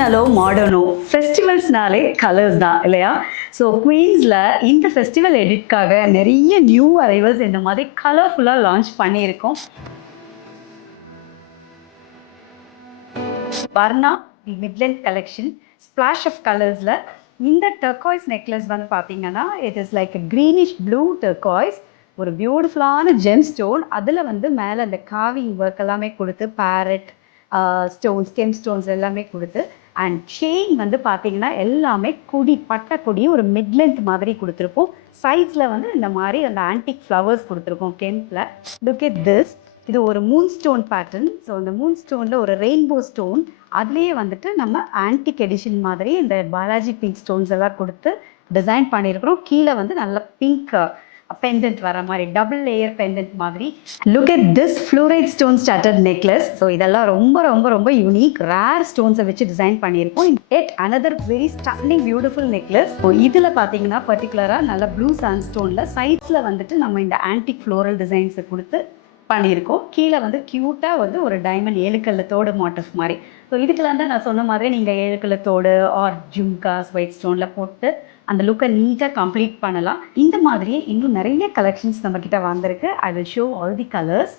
ட்ரெடிஷ்னலோ மாடர்னோ ஃபெஸ்டிவல்ஸ்னாலே colours தான் இல்லையா? So குயின்ஸில் இந்த ஃபெஸ்டிவல் எடிட்காக நிறைய நியூ அரைவல்ஸ் இந்த மாதிரி கலர்ஃபுல்லாக லான்ச் பண்ணியிருக்கோம். வர்ணா தி மிட்லெண்ட் கலெக்ஷன் ஸ்பிளாஷ் ஆஃப் கலர்ஸில் இந்த டர்காய்ஸ் நெக்லஸ் வந்து பார்த்தீங்கன்னா it is like greenish blue turquoise, ஒரு பியூட்டிஃபுல்லான ஜெம் ஸ்டோன். அதில் வந்து மேலே அந்த காவிங் ஒர்க் எல்லாமே கொடுத்து பேரட் ஸ்டோன்ஸ் ஸ்டெம் ஸ்டோன்ஸ் எல்லாமே கொடுத்து அண்ட் செயின் வந்து பார்த்தீங்கன்னா எல்லாமே கொடி பட்டை கொடி ஒரு மிட்லென்த் மாதிரி கொடுத்துருப்போம். சைட்ஸில் வந்து இந்த மாதிரி அந்த ஆன்டிக் ஃப்ளவர்ஸ் கொடுத்துருக்கோம் கெம்பில். லுக் எட் திஸ், இது ஒரு மூன் ஸ்டோன் பேட்டர்ன். ஸோ இந்த மூன் ஸ்டோனில் ஒரு ரெயின்போ ஸ்டோன், அதுலேயே வந்துட்டு நம்ம ஆன்டிக் எடிஷன் மாதிரி இந்த பாலாஜி பிங்க் ஸ்டோன்ஸ் எல்லாம் கொடுத்து டிசைன் பண்ணியிருக்கிறோம். கீழே வந்து நல்ல பிங்க் பெண்டன்ட் வர மாதிரி டபுள் லேயர் பெண்டன்ட் மாதிரி. Look at this fluoride stone started necklace. So இதெல்லாம் ரொம்ப ரொம்ப ரொம்ப யூனிக் ரேர் ஸ்டோன்ஸை வச்சு டிசைன் பண்ணியிருக்கோம். And another very stunning beautiful necklace. So இதில் பார்த்தீங்கன்னா பர்டிகுலராக நல்ல ப்ளூ சாண்ட் ஸ்டோனில் சைட்ஸில் வந்துட்டு நம்ம இந்த ஆன்டிக் ஃப்ளோரல் டிசைன்ஸை கொடுத்து பண்ணியிருக்கோம். கீழே வந்து க்யூட்டாக வந்து ஒரு டைமண்ட் ஏழுக்கல்லத்தோடு மோட்டிஃப் மாதிரி. ஸோ இதுக்கெல்லாம் தான் நான் சொன்ன மாதிரி நீங்கள் ஏழுக்கல்லத்தோடு ஆர் ஜும்காஸ் ஒயிட் ஸ்டோனில் போட்டு அந்த லுக்கை நீட்டாக கம்ப்ளீட் பண்ணலாம். இந்த மாதிரியே இன்னும் நிறைய கலெக்ஷன்ஸ் நம்மக்கிட்ட வந்திருக்கு. I will show all the colours.